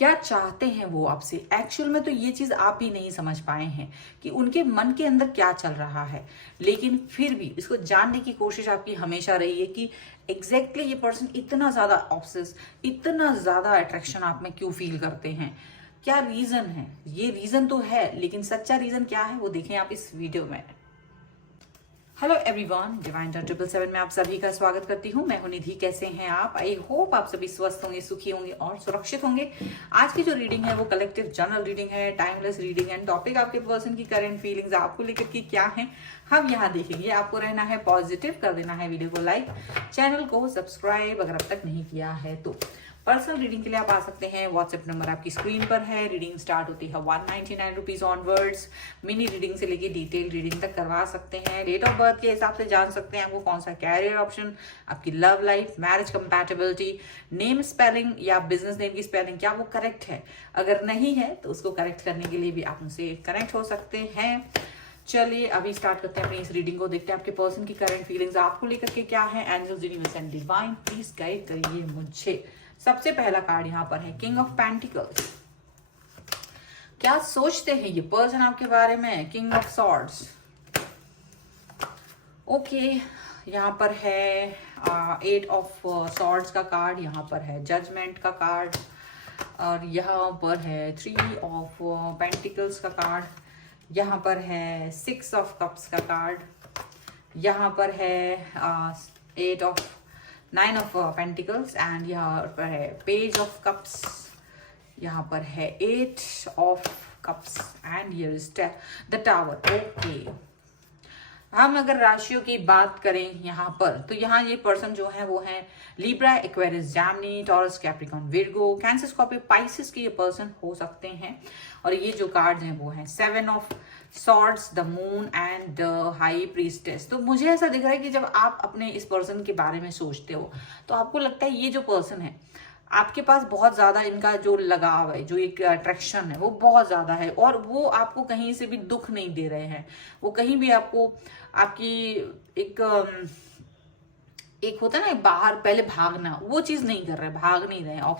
क्या चाहते हैं वो आपसे। एक्चुअल में तो ये चीज आप भी नहीं समझ पाए हैं कि उनके मन के अंदर क्या चल रहा है, लेकिन फिर भी इसको जानने की कोशिश आपकी हमेशा रही है कि एग्जैक्टली ये पर्सन इतना ज्यादा ऑब्सेस, इतना ज्यादा अट्रैक्शन आप में क्यों फील करते हैं, क्या रीजन है। ये रीजन तो है, लेकिन सच्चा रीजन क्या है वो देखें आप इस वीडियो में। हेलो एवरीवन, डिवाइन 777 में आप सभी का स्वागत करती हूँ। मैं हूं निधि। कैसे हैं आप? आई होप आप सभी स्वस्थ होंगे, सुखी होंगे और सुरक्षित होंगे। आज की जो रीडिंग है वो कलेक्टिव जर्नल रीडिंग है, टाइमलेस रीडिंग है। टॉपिक आपके पर्सन की करंट फीलिंग्स आपको लेकर के क्या है हम यहाँ देखेंगे। आपको रहना है पॉजिटिव, कर देना है वीडियो को लाइक, चैनल को सब्सक्राइब अगर अब तक नहीं किया है तो। पर्सनल रीडिंग के लिए आप आ सकते हैं, व्हाट्सएप नंबर आपकी स्क्रीन पर है। रीडिंग स्टार्ट होती है 199 रुपीज ऑनवर्ड्स। मिनी रीडिंग से लेके डिटेल रीडिंग तक करवा सकते हैं। डेट ऑफ बर्थ के हिसाब से जान सकते हैं आपको कौन सा कैरियर ऑप्शन, आपकी love life, marriage compatibility, name spelling या बिजनेस नेम की स्पेलिंग क्या वो करेक्ट है। अगर नहीं है तो उसको करेक्ट करने के लिए भी आप उनसे कनेक्ट हो सकते हैं। चलिए अभी स्टार्ट करते हैं अपनी इस रीडिंग को। देखते हैं आपके पर्सन की करंट फीलिंग्स आपको लेकर के क्या है। Angels, universe and divine please guide करिए मुझे। सबसे पहला कार्ड यहाँ पर है किंग ऑफ पेंटिकल्स। क्या सोचते हैं ये पर्सन आपके बारे में? King of swords. ओके, यहाँ पर है 8 ऑफ सॉर्ड्स का कार्ड, यहाँ पर है जजमेंट का कार्ड, और यहाँ पर है 3 ऑफ पेंटिकल्स का कार्ड, यहाँ पर है 6 ऑफ कप्स का कार्ड, यहाँ पर है 8 ऑफ 9 ऑफ पेंटिकल्स, एंड यहाँ पर है पेज ऑफ कप्स, यहाँ पर है 8 of cups, and here is the tower. Okay, हम अगर राशियों की बात करें यहाँ पर तो यहाँ ये पर्सन जो है वो है Libra, Aquarius, Gemini, taurus, Capricorn, Virgo, cancer, Scorpio, Pisces के ये पर्सन हो सकते हैं। और ये जो कार्ड्स हैं वो हैं 7 of swords, the moon and the high priestess. तो मुझे ऐसा दिख रहा है कि जब आप अपने इस पर्सन के बारे में सोचते हो तो आपको लगता है ये जो पर्सन है आपके पास बहुत ज्यादा इनका जो लगाव है, जो एक अट्रैक्शन है वो बहुत ज्यादा है, और वो आपको कहीं से भी दुख नहीं दे रहे हैं। वो कहीं भी आपको आपकी एक होता है ना बाहर पहले भागना, वो चीज नहीं कर रहे, भाग नहीं रहे हैं,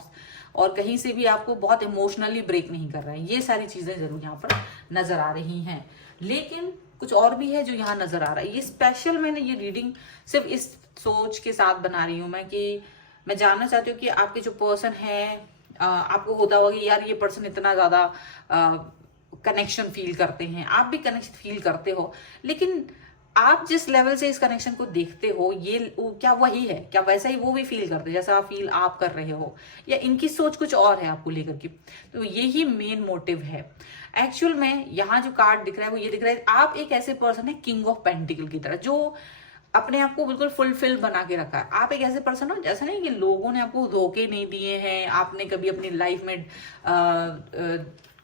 और कहीं से भी आपको बहुत इमोशनली ब्रेक नहीं कर रहे हैं। ये सारी चीजें जरूर यहाँ पर नजर आ रही हैं, लेकिन कुछ और भी है जो यहाँ नजर आ रहा है। ये स्पेशल मैंने ये रीडिंग सिर्फ इस सोच के साथ बना रही हूँ मैं कि मैं जानना चाहती हूँ कि आपके जो पर्सन है आपको होता होगा कि यार ये पर्सन इतना ज्यादा कनेक्शन फील करते हैं, आप भी कनेक्शन फील करते हो, लेकिन आप जिस लेवल से इस कनेक्शन को देखते हो ये क्या वही है, क्या वैसा ही वो भी फील करते हैं जैसा आप फील आप कर रहे हो, या इनकी सोच कुछ और है आपको लेकर के। तो यही मेन मोटिव है। एक्चुअल में यहाँ जो कार्ड दिख रहा है वो ये दिख रहा है आप एक ऐसे पर्सन है किंग ऑफ पेंटिकल की तरह, जो अपने आप को बिल्कुल फुलफिल बना के रखा है। आप एक ऐसे पर्सन हो जैसा नहीं कि लोगों ने आपको धोखे नहीं दिए हैं, आपने कभी अपनी लाइफ में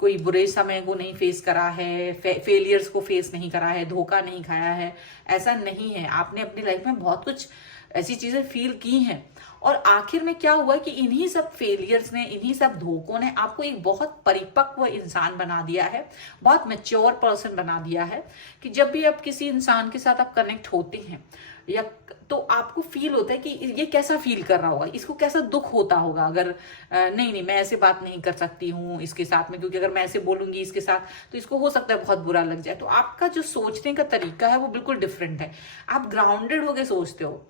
कोई बुरे समय को नहीं फेस करा है, फेलियर्स को फेस नहीं करा है, धोखा नहीं खाया है, ऐसा नहीं है। आपने अपनी लाइफ में बहुत कुछ ऐसी चीजें फील की हैं, और आखिर में क्या हुआ कि इन्हीं सब फेलियर्स ने, इन्हीं सब धोखों ने आपको एक बहुत परिपक्व इंसान बना दिया है, बहुत मैच्योर पर्सन बना दिया है, कि जब भी आप किसी इंसान के साथ आप कनेक्ट होते हैं या तो आपको फील होता है कि ये कैसा फील कर रहा होगा, इसको कैसा दुख होता होगा अगर नहीं मैं ऐसे बात नहीं कर सकती हूँ इसके साथ में, क्योंकि अगर मैं ऐसे बोलूंगी इसके साथ तो इसको हो सकता है बहुत बुरा लग जाए। तो आपका जो सोचने का तरीका है वो बिल्कुल डिफरेंट है। आप ग्राउंडेड होके सोचते हो।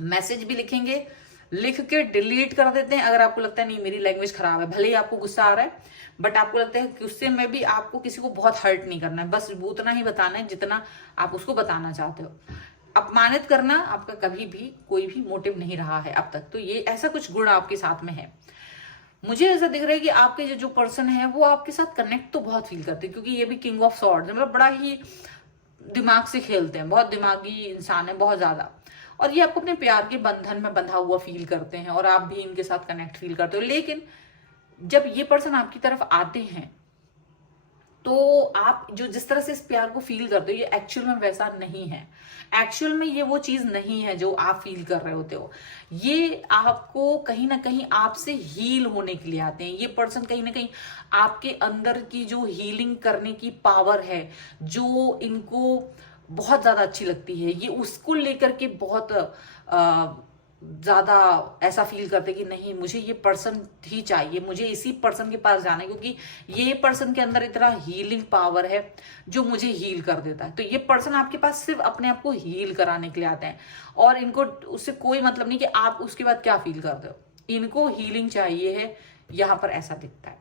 मैसेज भी लिखेंगे, लिख के डिलीट कर देते हैं अगर आपको लगता है नहीं मेरी लैंग्वेज खराब है, भले ही आपको गुस्सा आ रहा है, बट आपको लगता है कि उससे में भी आपको किसी को बहुत हर्ट नहीं करना है, बस उतना ही बताना है जितना आप उसको बताना चाहते हो। अपमानित करना आपका कभी भी कोई भी मोटिव नहीं रहा है अब तक। तो ये ऐसा कुछ गुण आपके साथ में है। मुझे ऐसा दिख रहा है कि आपके जो पर्सन है वो आपके साथ कनेक्ट तो बहुत फील करते हैं, क्योंकि ये भी किंग ऑफ सॉर्ड्स है, मतलब बड़ा ही दिमाग से खेलते हैं, बहुत दिमागी इंसान है, बहुत ज्यादा। और ये आपको अपने प्यार के बंधन में बंधा हुआ फील करते हैं, और आप भी इनके साथ कनेक्ट फील करते हो। लेकिन जब ये पर्सन आपकी तरफ आते हैं तो आप जो जिस तरह से इस प्यार को फील करते हो ये एक्चुअल में वैसा नहीं है। एक्चुअल में ये वो चीज नहीं है जो आप फील कर रहे होते हो। ये आपको कहीं ना कहीं आपसे हील होने के लिए आते हैं। ये पर्सन कहीं ना कहीं आपके अंदर की जो हीलिंग करने की पावर है, जो इनको बहुत ज्यादा अच्छी लगती है, ये उसको लेकर के बहुत ज्यादा ऐसा फील करते कि नहीं मुझे ये पर्सन ही चाहिए, मुझे इसी पर्सन के पास जाना है, क्योंकि ये पर्सन के अंदर इतना हीलिंग पावर है जो मुझे हील कर देता है। तो ये पर्सन आपके पास सिर्फ अपने आप को हील कराने के लिए आते हैं, और इनको उससे कोई मतलब नहीं कि आप उसके बाद क्या फील करते हो, इनको हीलिंग चाहिए है, यहाँ पर ऐसा दिखता है।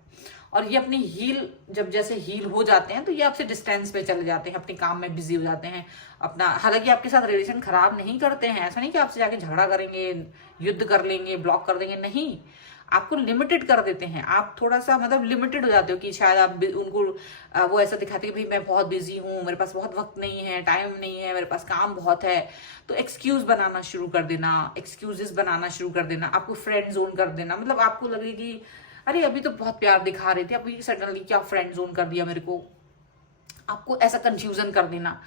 और ये अपनी हील जब जैसे हील हो जाते हैं तो ये आपसे डिस्टेंस पे चले जाते हैं, अपने काम में बिजी हो जाते हैं अपना। हालांकि आपके साथ रिलेशन खराब नहीं करते हैं, ऐसा नहीं कि आपसे जाके झगड़ा करेंगे, युद्ध कर लेंगे, ब्लॉक कर देंगे, नहीं, आपको लिमिटेड कर देते हैं। आप थोड़ा सा मतलब लिमिटेड हो जाते हो कि शायद आप उनको वो ऐसा दिखाते हैं कि भाई मैं बहुत बिजी हूँ, मेरे पास बहुत वक्त नहीं है, टाइम नहीं है, मेरे पास काम बहुत है। तो एक्सक्यूज बनाना शुरू कर देना, एक्सक्यूजेस बनाना शुरू कर देना, आपको फ्रेंड जोन कर देना। मतलब आपको लगे कि अरे अभी तो बहुत प्यार दिखा रहे थे, अभी सडनली क्या फ्रेंड जोन कर दिया मेरे को, आपको ऐसा कंफ्यूजन कर देना।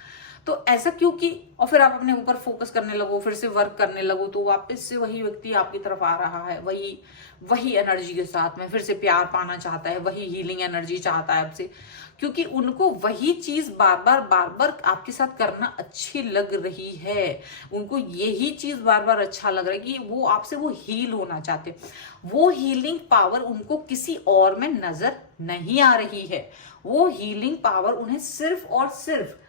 तो ऐसा क्योंकि, और फिर आप अपने ऊपर फोकस करने लगो, फिर से वर्क करने लगो, तो वापस से वही व्यक्ति आपकी तरफ आ रहा है, वही एनर्जी के साथ में फिर से प्यार पाना चाहता है, वही हीलिंग एनर्जी चाहता है आपसे, क्योंकि उनको वही चीज बार बार आपके साथ करना अच्छी लग रही है। उनको यही चीज बार बार अच्छा लग रहा है कि वो आपसे वो हील होना चाहते, वो हीलिंग पावर उनको किसी और में नजर नहीं आ रही है। वो हीलिंग पावर उन्हें सिर्फ और सिर्फ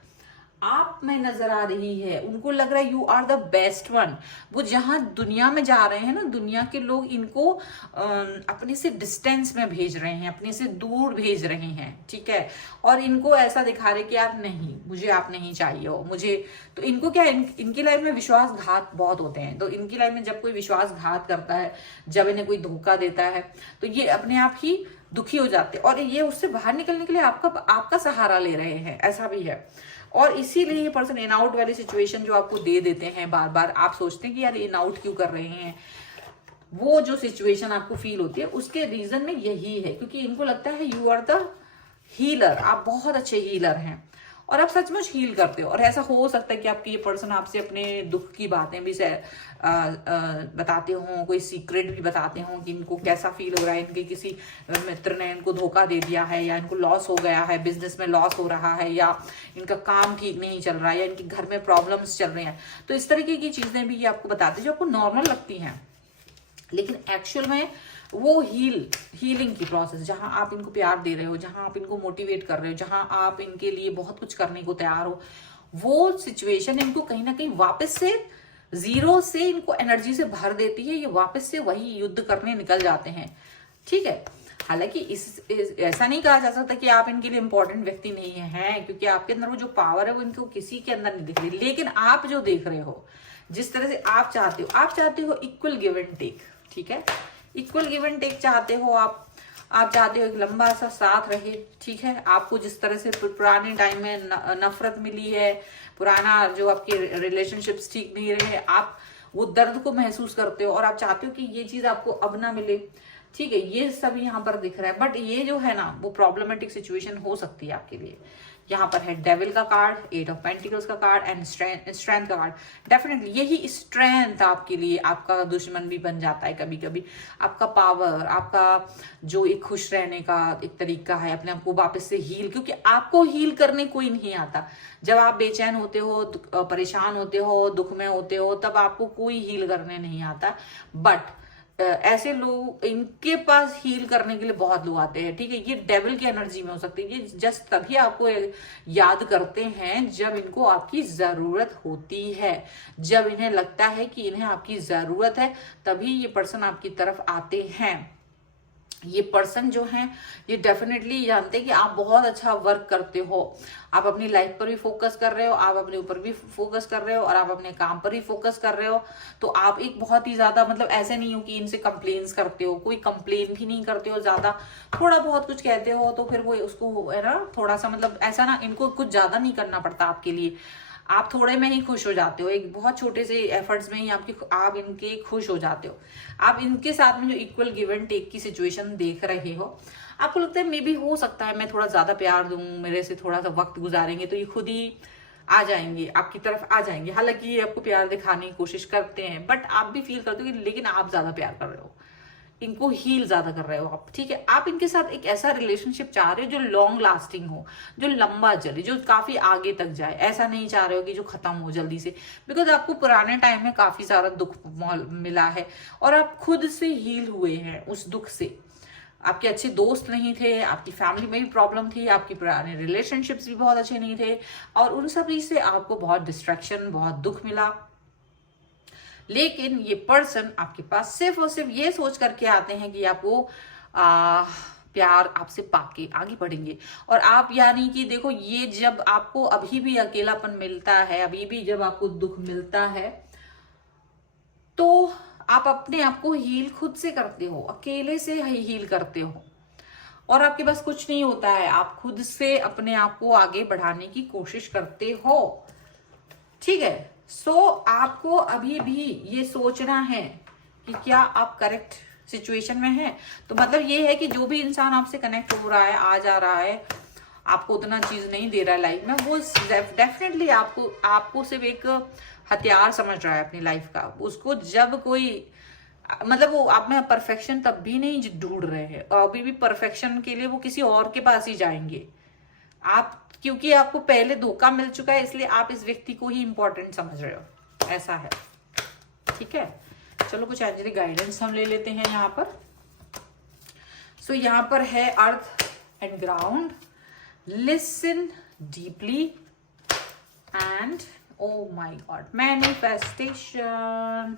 आप में नजर आ रही है। उनको लग रहा है you are the best one. वो जहां दुनिया में जा रहे हैं ना, दुनिया के लोग इनको अपने से डिस्टेंस में भेज रहे हैं, अपने से दूर भेज रहे हैं, ठीक है, और इनको ऐसा दिखा रहे कि यार नहीं, मुझे आप नहीं चाहिए हो मुझे। तो इनको क्या इनकी लाइफ में विश्वासघात बहुत होते हैं। तो इनकी लाइफ में जब कोई विश्वासघात करता है, जब इन्हें कोई धोखा देता है, तो ये अपने आप ही दुखी हो जाते हैं, और ये उससे बाहर निकलने के लिए आपका सहारा ले रहे हैं, ऐसा भी है। और इसीलिए ये पर्सन इन आउट वाली सिचुएशन जो आपको दे देते हैं बार बार, आप सोचते हैं कि यार इन आउट क्यों कर रहे हैं, वो जो सिचुएशन आपको फील होती है उसके रीजन में यही है, क्योंकि इनको लगता है यू आर द हीलर, आप बहुत अच्छे हीलर हैं, और आप सचमुच हील करते हो। और ऐसा हो सकता है कि आपकी ये पर्सन आपसे अपने दुख की बातें भी बताते हो, कोई सीक्रेट भी बताते हो कि इनको कैसा फील हो रहा है, इनके किसी मित्र ने इनको धोखा दे दिया है, या इनको लॉस हो गया है, बिजनेस में लॉस हो रहा है, या इनका काम ठीक नहीं चल रहा है, या इनके घर में प्रॉब्लम्स चल रहे हैं। तो इस तरीके की चीजें भी ये आपको बताते हैं जो आपको नॉर्मल लगती हैं, लेकिन एक्चुअल में वो हीलिंग की प्रोसेस, जहां आप इनको प्यार दे रहे हो, जहां आप इनको मोटिवेट कर रहे हो, जहां आप इनके लिए बहुत कुछ करने को तैयार हो, वो सिचुएशन इनको कहीं ना कहीं वापस से जीरो से इनको एनर्जी से भर देती है। ये वापस से वही युद्ध करने निकल जाते हैं, ठीक है। हालांकि ऐसा नहीं कहा जा सकता कि आप इनके लिए इंपॉर्टेंट व्यक्ति नहीं है, क्योंकि आपके अंदर वो जो पावर है वो इनको किसी के अंदर नहीं दिख रही। लेकिन आप जो देख रहे हो, जिस तरह से आप चाहते हो इक्वल गिव एंड टेक, ठीक है, इक्वल गिव एंड टेक चाहते हो आप चाहते हो एक लंबा सा साथ रहे, ठीक है। आपको जिस तरह से पुराने टाइम में नफरत मिली है, पुराना जो आपके रिलेशनशिप्स ठीक नहीं रहे, आप वो दर्द को महसूस करते हो और आप चाहते हो कि ये चीज आपको अब ना मिले, ठीक है। ये सब यहाँ पर दिख रहा है, बट ये जो है ना वो प्रॉब्लमेटिक सिचुएशन हो सकती है आपके लिए। यहाँ पर है डेविल का कार्ड, 8 ऑफ पेंटिकल्स का कार्ड एंड स्ट्रेंथ का कार्ड। डेफिनेटली यही स्ट्रेंथ आपके लिए आपका दुश्मन भी बन जाता है कभी कभी। आपका पावर, आपका जो एक खुश रहने का एक तरीका है, अपने आप को वापस से हील, क्योंकि आपको हील करने कोई नहीं आता। जब आप बेचैन होते हो, परेशान होते हो, दुख में होते हो, तब आपको कोई हील करने नहीं आता। बट ऐसे लोग, इनके पास हील करने के लिए बहुत लोग आते हैं, ठीक है। ये डेविल की एनर्जी में हो सकती है, ये जस्ट तभी आपको याद करते हैं जब इनको आपकी जरूरत होती है, जब इन्हें लगता है कि इन्हें आपकी जरूरत है, तभी ये पर्सन आपकी तरफ आते हैं। ये पर्सन जो है ये डेफिनेटली जानते हैं कि आप बहुत अच्छा वर्क करते हो, आप अपनी लाइफ पर भी फोकस कर रहे हो, आप अपने ऊपर भी फोकस कर रहे हो, और आप अपने काम पर भी फोकस कर रहे हो। तो आप एक बहुत ही ज्यादा, मतलब ऐसे नहीं हो कि इनसे कंप्लेन्स करते हो, कोई कंप्लेन भी नहीं करते हो ज्यादा, थोड़ा बहुत कुछ कहते हो तो फिर वो उसको है ना थोड़ा सा, मतलब ऐसा ना, इनको कुछ ज्यादा नहीं करना पड़ता आपके लिए, आप थोड़े में ही खुश हो जाते हो, एक बहुत छोटे से एफर्ट्स में ही आप इनके खुश हो जाते हो। आप इनके साथ में जो इक्वल गिव एंड टेक की सिचुएशन देख रहे हो, आपको लगता है मे बी हो सकता है मैं थोड़ा ज्यादा प्यार दूं, मेरे से थोड़ा सा वक्त गुजारेंगे तो ये खुद ही आ जाएंगे, आपकी तरफ आ जाएंगे। हालांकि ये आपको प्यार दिखाने की कोशिश करते हैं, बट आप भी फील करते हो कि लेकिन आप ज्यादा प्यार कर रहे हो, इनको हील ज्यादा कर रहे हो आप, ठीक है। आप इनके साथ एक ऐसा रिलेशनशिप चाह रहे हो जो लॉन्ग लास्टिंग हो, जो लंबा चले, जो काफी आगे तक जाए। ऐसा नहीं चाह रहे हो कि जो खत्म हो जल्दी से, बिकॉज आपको पुराने टाइम में काफी सारा दुख मिला है और आप खुद से हील हुए हैं उस दुख से। आपके अच्छे दोस्त नहीं थे, आपकी फैमिली में भी प्रॉब्लम थी, आपकी पुराने रिलेशनशिप्स भी बहुत अच्छे नहीं थे, और उन सब चीज से आपको बहुत डिस्ट्रैक्शन, बहुत दुख मिला। लेकिन ये पर्सन आपके पास सिर्फ और सिर्फ ये सोच करके आते हैं कि आपको प्यार आपसे पाके आगे बढ़ेंगे। और आप यानी कि देखो, ये जब आपको अभी भी अकेलापन मिलता है, अभी भी जब आपको दुख मिलता है, तो आप अपने आप को हील खुद से करते हो, अकेले से हील करते हो, और आपके पास कुछ नहीं होता है। आप खुद से अपने आप को आगे बढ़ाने की कोशिश करते हो, ठीक है। सो आपको अभी भी ये सोचना है कि क्या आप करेक्ट सिचुएशन में हैं। तो मतलब ये है कि जो भी इंसान आपसे कनेक्ट हो रहा है, आ जा रहा है, आपको उतना चीज नहीं दे रहा है लाइफ में, वो डेफिनेटली आपको सिर्फ एक हथियार समझ रहा है अपनी लाइफ का। उसको जब कोई, मतलब वो आप में परफेक्शन तब भी नहीं ढूंढ रहे हैं, अभी भी परफेक्शन के लिए वो किसी और के पास ही जाएंगे। आप, क्योंकि आपको पहले धोखा मिल चुका है, इसलिए आप इस व्यक्ति को ही इंपॉर्टेंट समझ रहे हो, ऐसा है, ठीक है। चलो कुछ एंजेलिक गाइडेंस हम ले लेते हैं यहाँ पर। सो यहाँ पर है earth and ground, listen deeply and oh my god, manifestation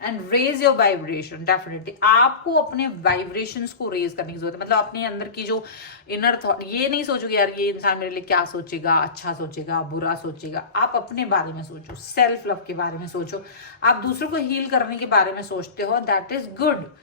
and raise your vibration। Definitely आपको अपने वाइब्रेशंस को रेज करने की जरूरत है। मतलब अपने अंदर की जो इनर थॉट, ये नहीं सोचोगे यार ये इंसान मेरे लिए क्या सोचेगा, अच्छा सोचेगा, बुरा सोचेगा। आप अपने बारे में सोचो, सेल्फ लव के बारे में सोचो। आप दूसरों को हील करने के बारे में सोचते हो, दैट इज गुड।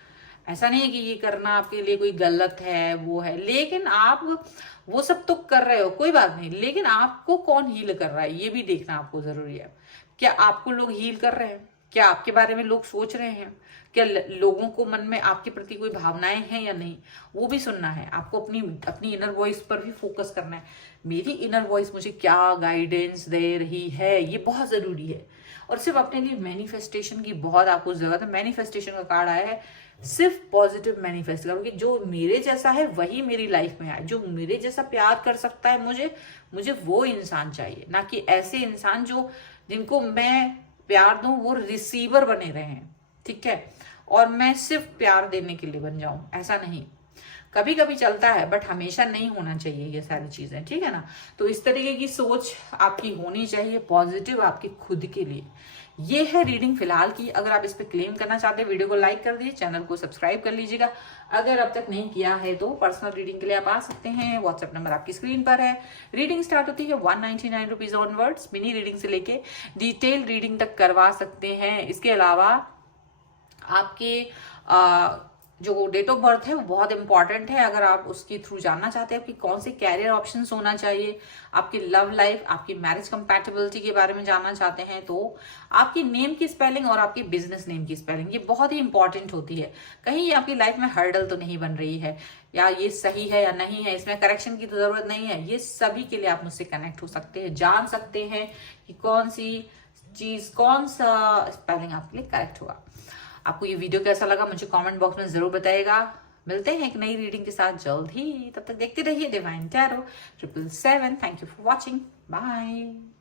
ऐसा नहीं है कि ये करना आपके लिए कोई गलत है, वो है, लेकिन आप वो सब तो कर रहे हो, कोई बात नहीं, लेकिन आपको कौन हील कर रहा है ये भी देखना आपको जरूरी है। क्या आपको लोग हील कर रहे हैं? क्या आपके बारे में लोग सोच रहे हैं? क्या लोगों को मन में आपके प्रति कोई भावनाएं हैं या नहीं, वो भी सुनना है आपको। अपनी इनर वॉइस पर भी फोकस करना है। मेरी इनर वॉइस मुझे क्या गाइडेंस दे रही है, ये बहुत जरूरी है। और सिर्फ अपने लिए मैनिफेस्टेशन की बहुत आपको जरूरत है। मैनिफेस्टेशन का कार्ड आया है, सिर्फ पॉजिटिव मैनिफेस्ट करो कि जो मेरे जैसा है वही मेरी लाइफ में आए, जो मेरे जैसा प्यार कर सकता है मुझे वो इंसान चाहिए, ना कि ऐसे इंसान जिनको मैं प्यार दूं वो रिसीवर बने रहे, ठीक है, और मैं सिर्फ प्यार देने के लिए बन जाऊं, ऐसा नहीं। कभी कभी चलता है बट हमेशा नहीं होना चाहिए ये सारी चीजें, ठीक है ना। तो इस तरीके की सोच आपकी होनी चाहिए, पॉजिटिव, आपके खुद के लिए। ये है रीडिंग फिलहाल की। अगर आप इस पे क्लेम करना चाहते हैं, वीडियो को लाइक कर दीजिए, चैनल को सब्सक्राइब कर लीजिएगा। अगर अब तक नहीं किया है तो पर्सनल रीडिंग के लिए आप आ सकते हैं, व्हाट्सएप नंबर आपकी स्क्रीन पर है। रीडिंग स्टार्ट होती है 199 रुपीज ऑनवर्ड्स। मिनी रीडिंग से लेके डिटेल रीडिंग तक करवा सकते हैं। इसके अलावा आपके जो डेट ऑफ बर्थ है वो बहुत इंपॉर्टेंट है। अगर आप उसके थ्रू जानना चाहते हैं कि कौन से कैरियर ऑप्शंस होना चाहिए, आपकी लव लाइफ, आपकी मैरिज कंपैटिबिलिटी के बारे में जानना चाहते हैं, तो आपकी नेम की स्पेलिंग और आपकी बिजनेस नेम की स्पेलिंग ये बहुत ही इंपॉर्टेंट होती है। कहीं ये आपकी लाइफ में हर्डल तो नहीं बन रही है, या ये सही है या नहीं है, इसमें करेक्शन की तो जरूरत नहीं है। ये सभी के लिए आप मुझसे कनेक्ट हो सकते हैं, जान सकते हैं कि कौन सी चीज, कौन सा स्पेलिंग आपके लिए करेक्ट हुआ। आपको ये वीडियो कैसा लगा मुझे कमेंट बॉक्स में जरूर बताइएगा। मिलते हैं एक नई रीडिंग के साथ जल्द ही, तब तक देखते रहिए divine tarot 777। Thank you for watching, bye.